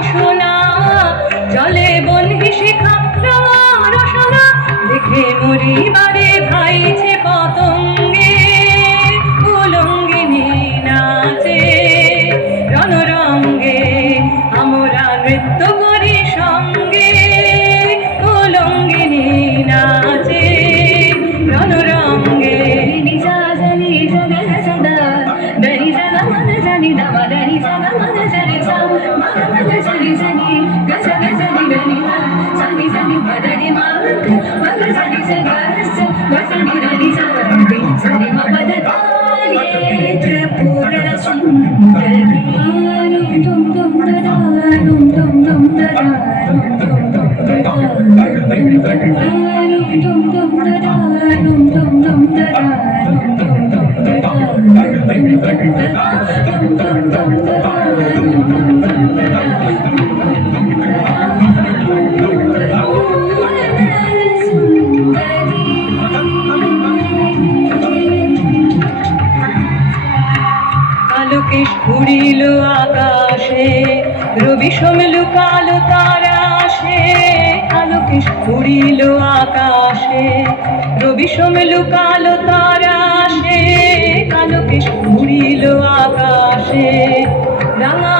রসনা জলে বন্ধি শিখা রসনা দেখে মরিবারে ভাইছে পতঙ্গে উলঙ্গিনী নাচে রণরঙ্গে আমরা নৃত্য করি সঙ্গে উলঙ্গিনী নাচে রণরঙ্গে নিজা জানি জানা সদা দানি জানা মনে জানি দাবা দানি জানা মনে জানি সা মনে মনে জানি জানি গজা গজনি দানি মা জানি জানি বদনি মা মনে জানি জাগাস গজনি দানি জানি জানি মা বদতালে ত্রিপুরা সুন্দরী দুম দুম দা দুম দুম দুম দা দুম দুম দুম দা দুম দুম দা দুম দুম দুম দা আলোকেশ ঘুরিল আকাশে রবি সমলু কালো তারা আসে আলোকেশ ঘুরিল আকাশে রবি সমলু কালো তারা আসে আলোকেশ ঘুরিল আকাশে রাঙা